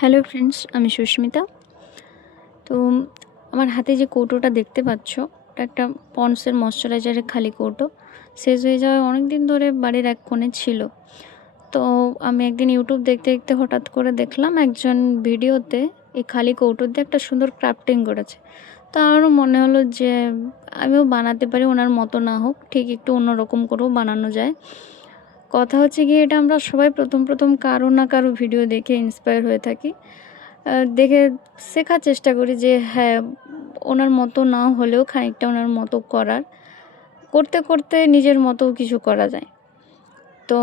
Hello friends, আমি সুস্মিতা। তো আমার হাতে যে কৌটোটা দেখতে পাচ্ছ, ওটা একটা পন্ডসের ময়শ্চারাইজারের খালি কৌটো। শেষ হয়ে যাওয়ায় অনেক দিন ধরে বাড়ির এক কোণে ছিল। তো আমি একদিন ইউটিউব দেখতে দেখতে হঠাৎ করে দেখলাম একজন ভিডিওতে এই খালি কৌটো দিয়ে একটা সুন্দর ক্রাফটিং করেছে। তো আমারও মনে হলো যে আমিও বানাতে পারি, ওনার মতো না হোক, ঠিক একটু অন্যরকম করেও বানানো যায়। কথা হচ্ছে গিয়ে, এটা আমরা সবাই প্রথম কারো না কারো ভিডিও দেখে ইন্সপায়ার হয়ে থাকি। দেখে শেখার চেষ্টা করি যে হ্যাঁ, ওনার মতো না হলেও খানিকটা ওনার মতো করতে করতে নিজের মতো কিছু করা যায়। তো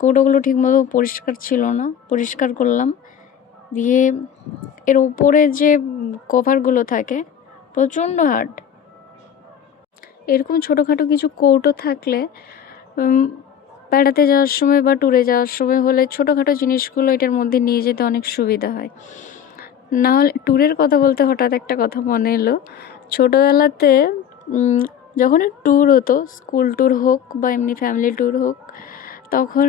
কৌটোগুলো ঠিকমতো পরিষ্কার ছিল না, পরিষ্কার করলাম। দিয়ে এর উপরে যে কভারগুলো থাকে প্রচণ্ড হার্ড। এরকম ছোটোখাটো কিছু কৌটো থাকলে বেড়াতে যাওয়ার সময় বা ট্যুরে যাওয়ার সময় হলে ছোটোখাটো জিনিসগুলো এটার মধ্যে নিয়ে যেতে অনেক সুবিধা হয়। না হলে ট্যুরের কথা বলতে হঠাৎ একটা কথা মনে এলো। ছোটোবেলাতে যখনই ট্যুর হতো, স্কুল ট্যুর হোক বা এমনি ফ্যামিলি ট্যুর হোক, তখন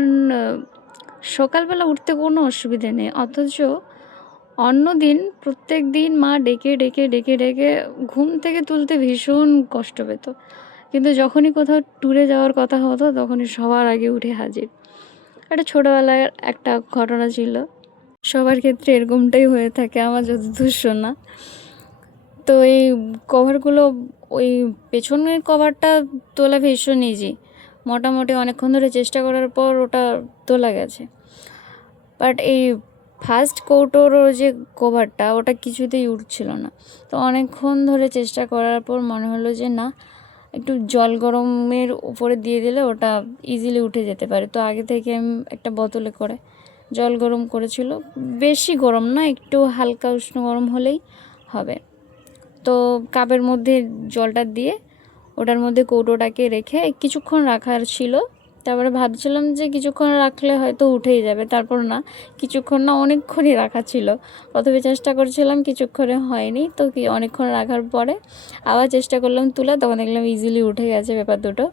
সকালবেলা উঠতে কোনো অসুবিধে নেই, অথচ অন্য দিন প্রত্যেক দিন মা ডেকে ডেকে ডেকে ডেকে ঘুম থেকে তুলতে ভীষণ কষ্ট পেত। কিন্তু যখনই কোথাও ট্যুরে যাওয়ার কথা হতো, তখনই সবার আগে উঠে হাজির। এটা ছোটোবেলার একটা ঘটনা ছিল। সবার ক্ষেত্রে এরকমটাই হয়ে থাকে আমার যতদূর শোনা। তো এই কভারগুলো, ওই পেছনের কভারটা তোলা ভীষণ ইজি। মোটামুটি অনেকক্ষণ ধরে চেষ্টা করার পর ওটা তোলা গেছে। বাট এই ফার্স্ট কৌটোর যে কভারটা, ওটা কিছুতেই উঠছিল না। তো অনেকক্ষণ ধরে চেষ্টা করার পর মনে হলো যে না, একটু জল গরমের উপরে দিয়ে দিলে ওটা ইজিলি উঠে যেতে পারে। তো আগে থেকে আমি একটা বোতলে করে জল গরম করেছিল, বেশি গরম না, একটু হালকা উষ্ণ গরম হলেই হবে। তো কাপের মধ্যে জলটা দিয়ে ওটার মধ্যে কৌটোটাকে রেখে কিছুক্ষণ রাখার ছিল। তারপরে ভাবছিলাম যে কিছুক্ষণ রাখলে হয়তো উঠেই যাবে, তারপর না, কিছুক্ষণ না, অনেকক্ষণই রাখা ছিল। প্রথমে চেষ্টা করছিলাম, কিছুক্ষণে হয়নি, তো অনেকক্ষণ রাখার পরে আবার চেষ্টা করলাম তুলে, তখন দেখলাম ইজিলি উঠে গেছে ব্যাপার দুটো।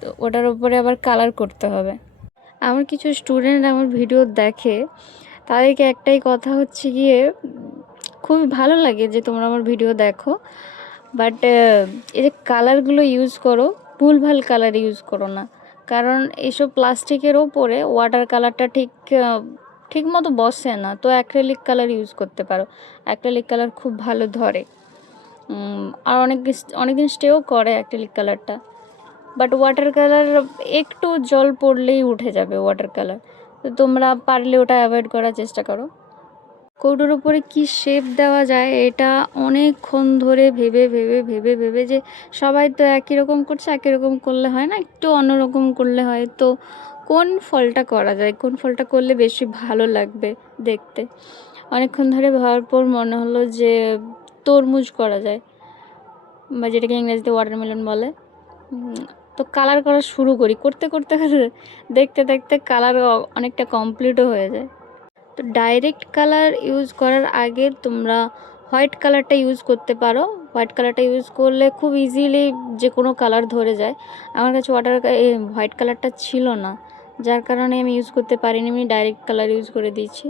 তো ওটার উপরে আবার কালার করতে হবে। আমার কিছু স্টুডেন্ট আমার ভিডিও দেখে, তাদেরকে একটাই কথা হচ্ছে গিয়ে, খুবই ভালো লাগে যে তোমরা আমার ভিডিও দেখো, বাট এই যে কালারগুলো ইউজ করো, ভুলভাল কালার ইউজ করো না। কারণ এইসব প্লাস্টিকের ওপরে ওয়াটার কালারটা ঠিক মতো বসে না। তো অ্যাক্রিলিক কালার ইউজ করতে পারো, অ্যাক্রিলিক কালার খুব ভালো ধরে। আর অনেকদিন স্টেও করে অ্যাক্রিলিক কালারটা। বাট ওয়াটার কালার একটু জল পড়লেই উঠে যাবে ওয়াটার কালার। তো তোমরা পারলে ওটা অ্যাভয়েড করার চেষ্টা করো। কৌটোর উপরে কী শেপ দেওয়া যায়, এটা অনেকক্ষণ ধরে ভেবে ভেবে ভেবে ভেবে যে সবাই তো একই রকম করছে, একই রকম করলে হয় না, একটু অন্যরকম করলে হয়। তো কোন ফলটা করা যায়, কোন ফলটা করলে বেশি ভালো লাগবে দেখতে, অনেকক্ষণ ধরে ভাবার পর মনে হলো যে তরমুজ করা যায়, বা যেটাকে ইংরেজিতে ওয়াটারমেলন বলে। তো কালার করা শুরু করি, করতে করতে দেখতে দেখতে কালার অনেকটা কমপ্লিটও হয়ে যায়। তো ডাইরেক্ট কালার ইউজ করার আগে তোমরা হোয়াইট কালারটা ইউজ করতে পারো। হোয়াইট কালারটা ইউজ করলে খুব ইজিলি যে কোনো কালার ধরে যায়। আমার কাছে হোয়াইট কালারটা ছিল না, যার কারণে আমি ইউজ করতে পারিনি, আমি ডাইরেক্ট কালার ইউজ করে দিয়েছি।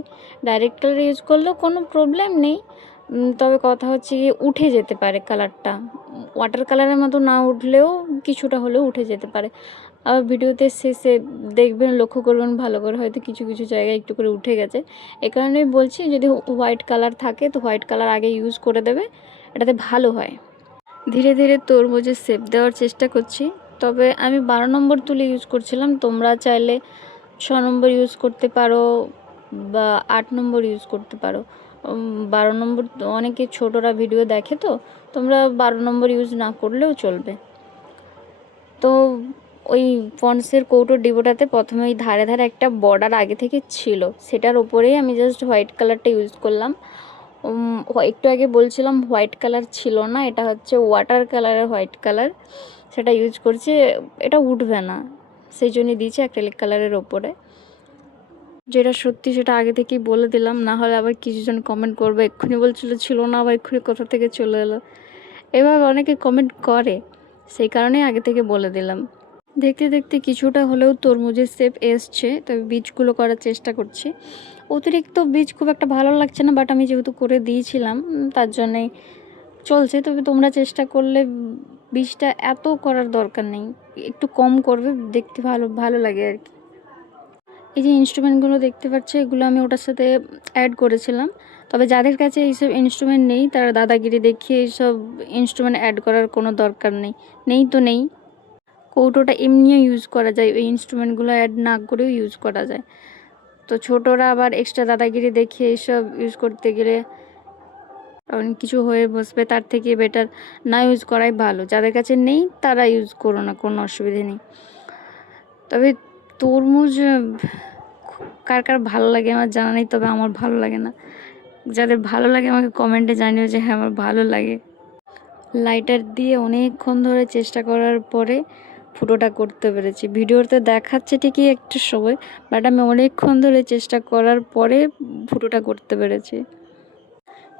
ডাইরেক্ট কালার ইউজ করলেও কোনো প্রবলেম নেই, তবে কথা হচ্ছে গিয়ে উঠে যেতে পারে কালারটা। ওয়াটার কালারের মতো না উঠলেও কিছুটা হলেও উঠে যেতে পারে। আবার ভিডিওতে শেষে দেখবেন, লক্ষ্য করবেন ভালো করে, হয়তো কিছু কিছু জায়গায় একটু করে উঠে গেছে। এ কারণেই বলছি, যদি হোয়াইট কালার থাকে তো হোয়াইট কালার আগে ইউজ করে দেবে, এটাতে ভালো হয়। ধীরে ধীরে তরমুজের শেপ দেওয়ার চেষ্টা করছি, তবে আমি 12 নম্বর তুলে ইউজ করছিলাম। তোমরা চাইলে 6 নম্বর ইউজ করতে পারো বা 8 নম্বর ইউজ করতে পারো। 12 নম্বর অনেকে ছোটরা ভিডিও দেখে, তো তোমরা 12 নম্বর ইউজ না করলেও চলবে। তো ওই পন্ডসের কৌটোর ডিবোটাতে প্রথমে ওই ধারে ধারে একটা বর্ডার আগে থেকে ছিল, সেটার উপরেই আমি জাস্ট হোয়াইট কালারটা ইউজ করলাম। একটু আগে বলছিলাম হোয়াইট কালার ছিল না, এটা হচ্ছে ওয়াটার কালারের হোয়াইট কালার, সেটা ইউজ করছি। এটা উঠবে না, সেই জন্যই দিয়েছি অ্যাক্রিলিক কালারের ওপরে। যেটা সত্যি সেটা আগে থেকেই বলে দিলাম, না হলে আবার কিছুজন কমেন্ট করবে, এক্ষুনি ছিল না, আবার এক্ষুনি কোথা থেকে চলে এলো। এভাবে অনেকে কমেন্ট করে, সেই কারণেই আগে থেকে বলে দিলাম। দেখতে দেখতে কিছুটা হলেও তরমুজের শেপ এসছে, তবে বীজগুলো করার চেষ্টা করছি। অতিরিক্ত বীজ খুব একটা ভালো লাগছে না, বাট আমি যেহেতু করে দিয়েছিলাম তার জন্যেই চলছে। তবে তোমরা চেষ্টা করলে বীজটা এত করার দরকার নেই, একটু কম করবে, দেখতে ভালো ভালো লাগে আর কি। এই যে ইনস্ট্রুমেন্টগুলো দেখতে পাচ্ছ, এগুলো আমি ওটার সাথে অ্যাড করেছিলাম। তবে যাদের কাছে এইসব ইনস্ট্রুমেন্ট নেই তারা দাদাগিরি দেখিয়ে এইসব ইনস্ট্রুমেন্ট অ্যাড করার কোনো দরকার নেই। নেই তো নেই, কৌটোটা এমনিও ইউজ করা যায়, ওই ইনস্ট্রুমেন্টগুলো অ্যাড না করেও ইউজ করা যায়। তো ছোটরা আবার এক্সট্রা দাদাগিরি দেখিয়ে এইসব ইউজ করতে গেলে অনেক কিছু হয়ে বসবে, তার থেকে বেটার না ইউজ করাই ভালো। যাদের কাছে নেই তারা ইউজ করো না, কোনো অসুবিধে নেই। তবে তরমুজ কার কার ভালো লাগে আমার জানা নেই, তবে আমার ভালো লাগে না। যাদের ভালো লাগে আমাকে কমেন্টে জানিও যে হ্যাঁ আমার ভালো লাগে। লাইটার দিয়ে অনেকক্ষণ ধরে চেষ্টা করার পরে ফুটোটা করতে পেরেছি। ভিডিওতে দেখাচ্ছে ঠিকই একটু সময়, বাট আমি অনেকক্ষণ ধরে চেষ্টা করার পরে ফুটোটা করতে পেরেছি।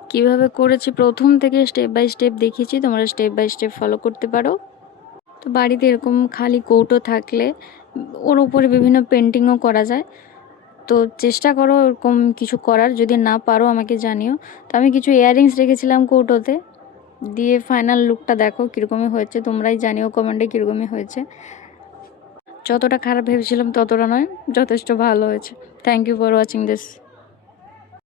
কিভাবে করেছি প্রথম থেকে স্টেপ বাই স্টেপ দেখিয়েছি, তোমরা স্টেপ বাই স্টেপ ফলো করতে পারো। তো বাড়িতে এরকম খালি কৌটো থাকলে ওর উপরে বিভিন্ন পেন্টিংও করা যায়। তো চেষ্টা করো এরকম কিছু করার, যদি না পারো আমাকে জানিও। তো আমি কিছু ইয়াররিংস রেখেছিলাম কৌটোতে, দিয়ে ফাইনাল লুকটা দেখো কীরকমই হয়েছে, তোমরাই জানিও কমেন্টে কীরকমই হয়েছে। যতটা খারাপ ভেবেছিলাম ততটা নয়, যথেষ্ট ভালো হয়েছে। Thank you for watching this.